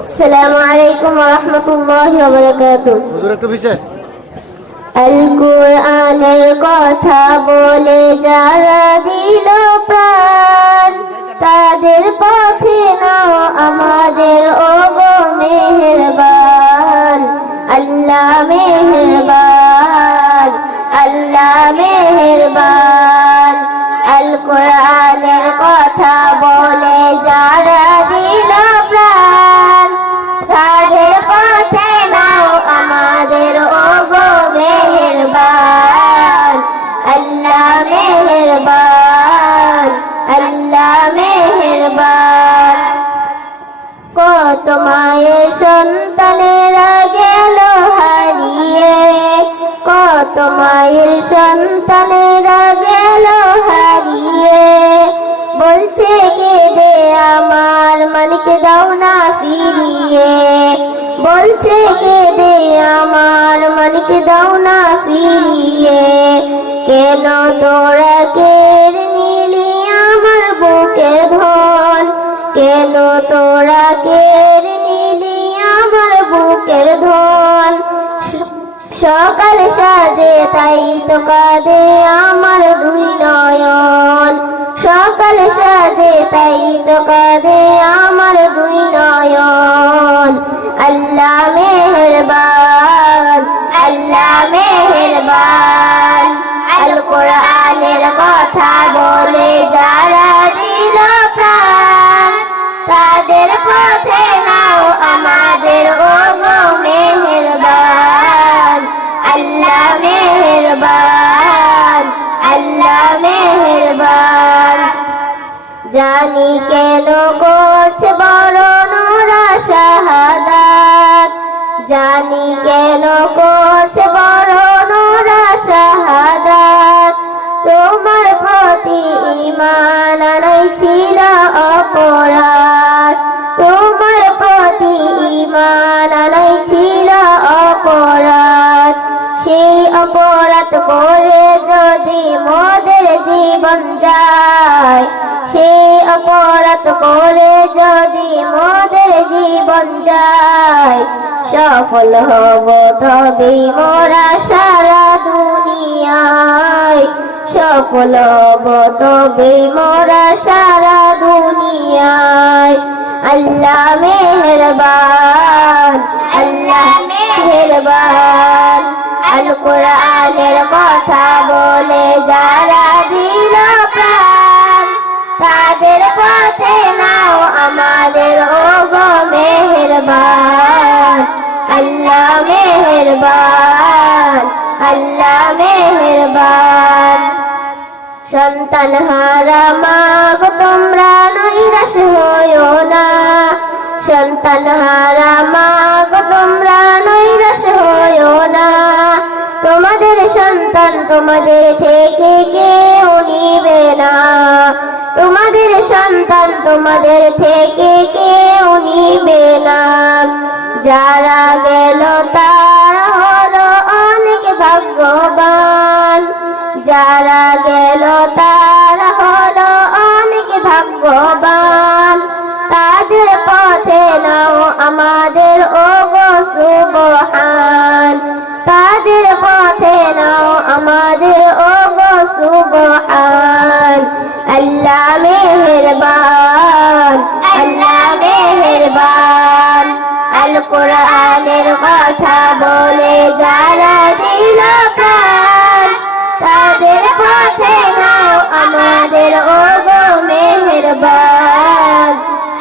আসসালামু আলাইকুম ওয়া রাহমাতুল্লাহি ওয়া বারাকাতুহু। হুজুর একটু পিছে। আল কোরআনের কথা বলে যারা দিল প্রাণ, তাদের পথে নাও আমাদের ওগো মেহেরবান। আল্লাহ মেহেরবান, আল্লাহ মেহেরবান। আল কোরআনের কথা বলে যারা দিল প্রাণ, তাদের পথে নাও আমাদের ওগো মেহেরবান। আল্লাহ মেহেরবান, আল্লাহ মেহেরবান। কত মায়ের সন্তানেরা গেল হারিয়ে, কত মায়ের সন্তানেরা গেল হারিয়ে। বলছে কেঁদে আমার মানিক দাও না ফিরিয়ে, বলছে কেঁদে আমার মানিক দাও না ফিরিয়ে। কেন তোরা কেড়ে নিলি আমার বুকের ধন, কেন তোরা কেড়ে নিলি আমার বুকের ধন। সকাল সাজে তাই তো কাঁদে আমার দুই নয়ন, সকাল সাজে তাই তো কাঁদে আমার দুই নয়ন। আল্লাহ মেহেরবান, আল্লাহ মেহেরবান। আল কোরআনের কথা বলে যারা দিল প্রাণ, তাদের পথে নাও আমাদের ওগো মেহেরবান। আল্লাহ মেহেরবান, আল্লাহ মেহেরবান। জানি কেন করছে বরণ ওরা শাহাদাত, জানি কেন করছে বরণ ওরা শাহাদাত। তোমার প্রতি ঈমান আনাই ছিল অপরাধ, তোমার প্রতি ঈমান আনাই ছিল অপরাধ। সেই অপরাধ করে যদি মোদের জীবন যায়, সেই অপরাধ করে যদি মোদের জীবন যায়। সফল হব তবে মোরা সারা দুনিয়ায়, সফল হব তবে মোরা সারা দুনিয়ায়। আল্লাহ মেহেরবান, আল্লাহ মেহেরবান। আল কোরআনের কথা বলে যারা দিল প্রাণ, তাদের পথে নাও আমাদের ওগো মেহেরবান। আল্লাহ মেহেরবান, আল্লাহ মেহেরবান। সন্তান হারা মা গো তোমরা নৈরাশ হইও না, সন্তান হারা মা গো তোমরা নৈরাশ হইও না। তোমাদের সন্তান তোমাদের থেকে কেউ নিবে না, তোমাদের সন্তান তোমাদের থেকে কেউ নিবে না। যারা গেল তারা হলো অনেক ভাগ্যবান, যারা গেল তারা হলো অনেক ভাগ্যবান। তাদের পথে নাও আমাদের ওগো সুবহান, তাদের পথে নাও আমাদের ওগো সুবহান। আল্লাহ মেহেরবান, আল্লাহ মেহেরবান। আল কোরআনের কথা বলে যারা দিল প্রাণ, তাদের পথে নাও আমাদের ওগো মেহেরবান।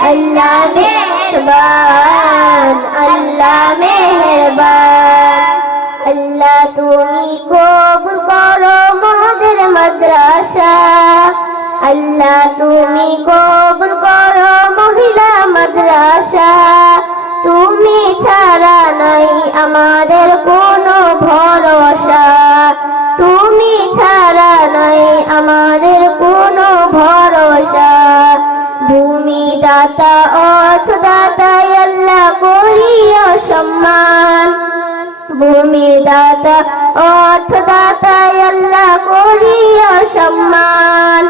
আল্লাহ মেহেরবান, আল্লাহ মেহেরবান। আল্লাহ তুমি কবুল করো মোদের মাদ্রাসা, আল্লাহ তুমি কবুল করো মহিলা মাদ্রাসা। তুমি ছাড়া নাই আমাদের কোনো ভরসা, তুমি ছাড়া নাই আমাদের কোনো ভরসা। ভূমি দাতা অর্থ দাতা আল্লাহ করিও সম্মান, ভূমি দাতা অর্থ দাতা আল্লাহ করিও সম্মান।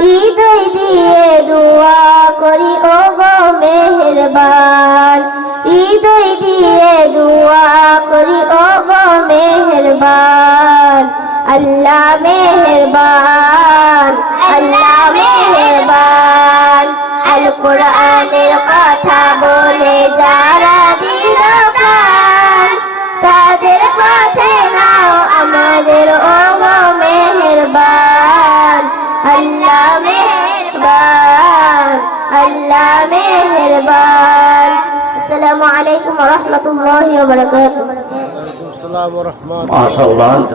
হৃদয় দিয়ে দোয়া করি ওগো মেহেরবান, হৃদয় দিয়ে দোয়া করি ও গো মেহেরবান আল্লাহ মেহেরবান আল্লাহ মেহেরবান আল কোরআনের কথা বলে যারা দিল প্রাণ তাদের পথে নাও আমাদের ও গো মেহেরবান আল্লাহ মেহেরবান আল্লাহ মেহেরবান আসসালামু আলাইকুম ওয়া রাহমাতুল্লাহি ওয়া বারাকাতুহু। মাশাআল্লাহ।